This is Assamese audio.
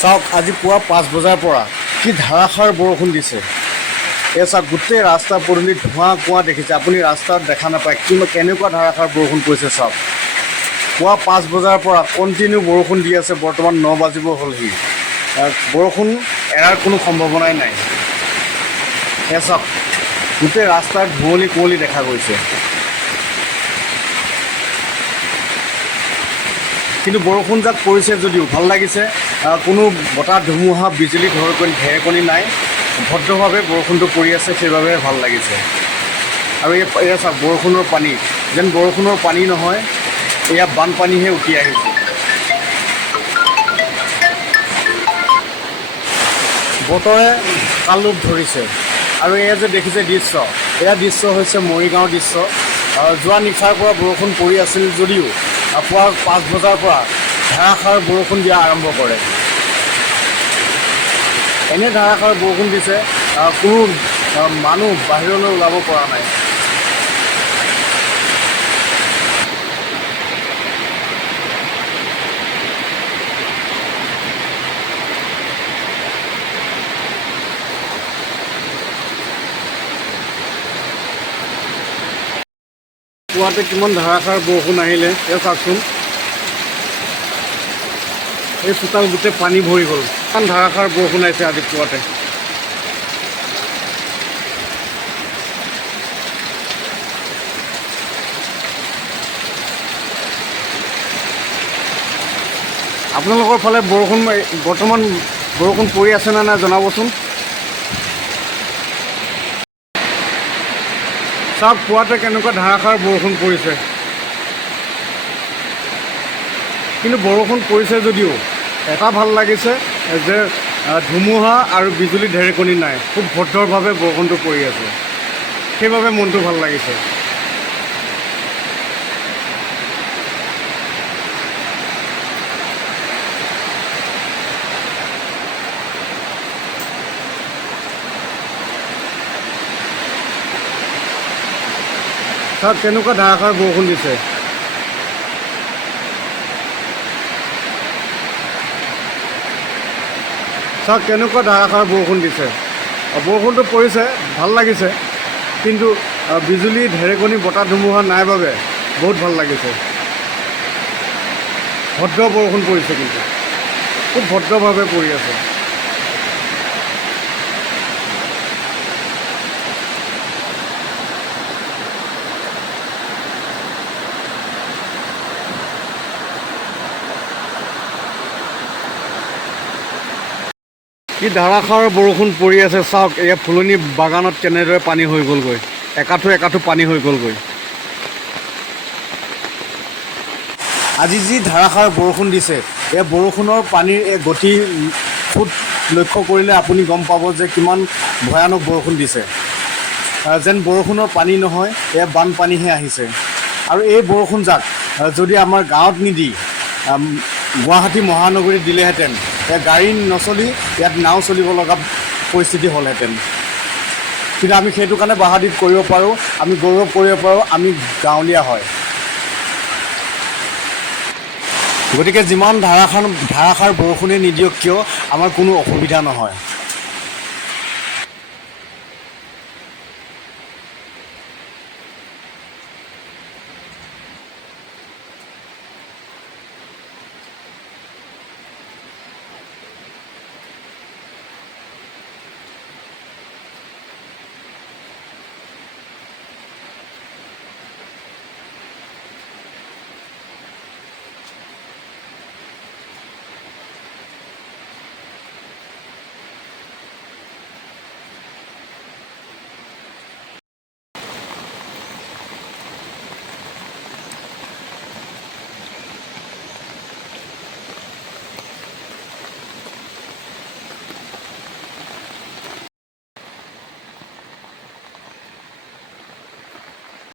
চাওক আজি পুৱা 5 বজাৰ পৰা কি ধাৰাসাৰ বৰষুণ দিছে। এই চাওক গোটেই ৰাস্তা পদূলি ধোঁৱা কোঁৱা দেখিছে, আপুনি ৰাস্তাত দেখা নাপায় কেনেকুৱা ধাৰাসাৰ বৰষুণ পৰিছে। চাওক পুৱা 5 বজাৰ পৰা কণ্টিনিউ বৰষুণ দি আছে, বৰ্তমান 9 বাজিব হ'লহি। বৰষুণ এৰাৰ কোনো সম্ভাৱনাই নাই। এই চাওক গোটেই ৰাস্তাত ধুঁৱলি কুঁৱলী দেখা গৈছে। কিন্তু বৰষুণ যাক পৰিছে যদিও ভাল লাগিছে, কোনো বতাহ ধুমুহা বিজুলী ঢেৰেকণি নাই, ভদ্ৰভাৱে বৰষুণটো পৰি আছে, সেইবাবে ভাল লাগিছে। আৰু এয়া চাওক বৰষুণৰ পানী যেন বৰষুণৰ পানী নহয়, এয়া বানপানীহে উটি আহিছে। বতৰে কালৰূপ ধৰিছে। আৰু এয়া যে দেখিছে দৃশ্য, এয়া দৃশ্য হৈছে মৰিগাঁৱৰ দৃশ্য। যোৱা নিশাৰ পৰা বৰষুণ পৰি আছিল যদিও পুৱা 5 বজাৰ পৰা ধাৰাসাৰ বৰষুণ দিয়া আৰম্ভ কৰে। এনে ধাৰাসাৰ বৰষুণ দিছে, কোনো মানুহ বাহিৰলৈ ওলাব পৰা নাই। পুৱাতে কিমান ধাৰাসাৰ বৰষুণ আহিলে, এয়া চাওকচোন। এই চোতাল গোটেই পানী ভৰি গ'ল, ইমান ধাৰাসাৰ বৰষুণ আহিছে আজি পুৱাতে। আপোনালোকৰ ফালে বৰ্তমান বৰষুণ পৰি আছে নে নাই জনাবচোন। চাওক পুৱাতে কেনেকুৱা ধাৰাসাৰ বৰষুণ পৰিছে। কিন্তু বৰষুণ পৰিছে যদিও এটা ভাল লাগিছে যে ধুমুহা আৰু বিজুলী ঢেৰেকণি নাই, খুব ভদ্ৰভাৱে বৰষুণটো পৰি আছে, সেইবাবে মনটো ভাল লাগিছে। চাওক কেনেকুৱা ধাৰাসাৰ বৰষুণ দিছে। চাওক কেনেকুৱা ধাৰাসাৰ বৰষুণ দিছে। বৰষুণটো পৰিছে, ভাল লাগিছে, কিন্তু বিজুলী ঢেৰেকণি বতাহ ধুমুহা নাই বাবে বহুত ভাল লাগিছে। ভদ্ৰ বৰষুণ পৰিছে, কিন্তু খুব ভদ্ৰভাৱে পৰি আছে। কি ধাৰাসাৰ বৰষুণ পৰি আছে চাওক। এয়া ফুলনি বাগানত কেনেদৰে পানী হৈ গ'লগৈ, একাঠু একাঠু পানী হৈ গ'লগৈ। আজি যি ধাৰাসাৰ বৰষুণ দিছে, এই বৰষুণৰ পানীৰ এই গতি খুব লক্ষ্য কৰিলে আপুনি গম পাব যে কিমান ভয়ানক বৰষুণ দিছে। যেন বৰষুণৰ পানী নহয়, এয়া বানপানীহে আহিছে। আৰু এই বৰষুণজাক যদি আমাৰ গাঁৱত নিদি গুৱাহাটী মহানগৰীত দিলেহেঁতেন, গাড়ী নচলি ইয়াত নাও চলিব লগা পৰিস্থিতি হ'লহেঁতেন। কিন্তু আমি সেইটো কাৰণে বাহাদুৰি কৰিব পাৰোঁ, আমি গৌৰৱ কৰিব পাৰোঁ, আমি গাঁৱলীয়া হয়। গতিকে যিমান ধাৰাসাৰ বৰষুণে নিদিয়ক কিয় আমাৰ কোনো অসুবিধা নহয়।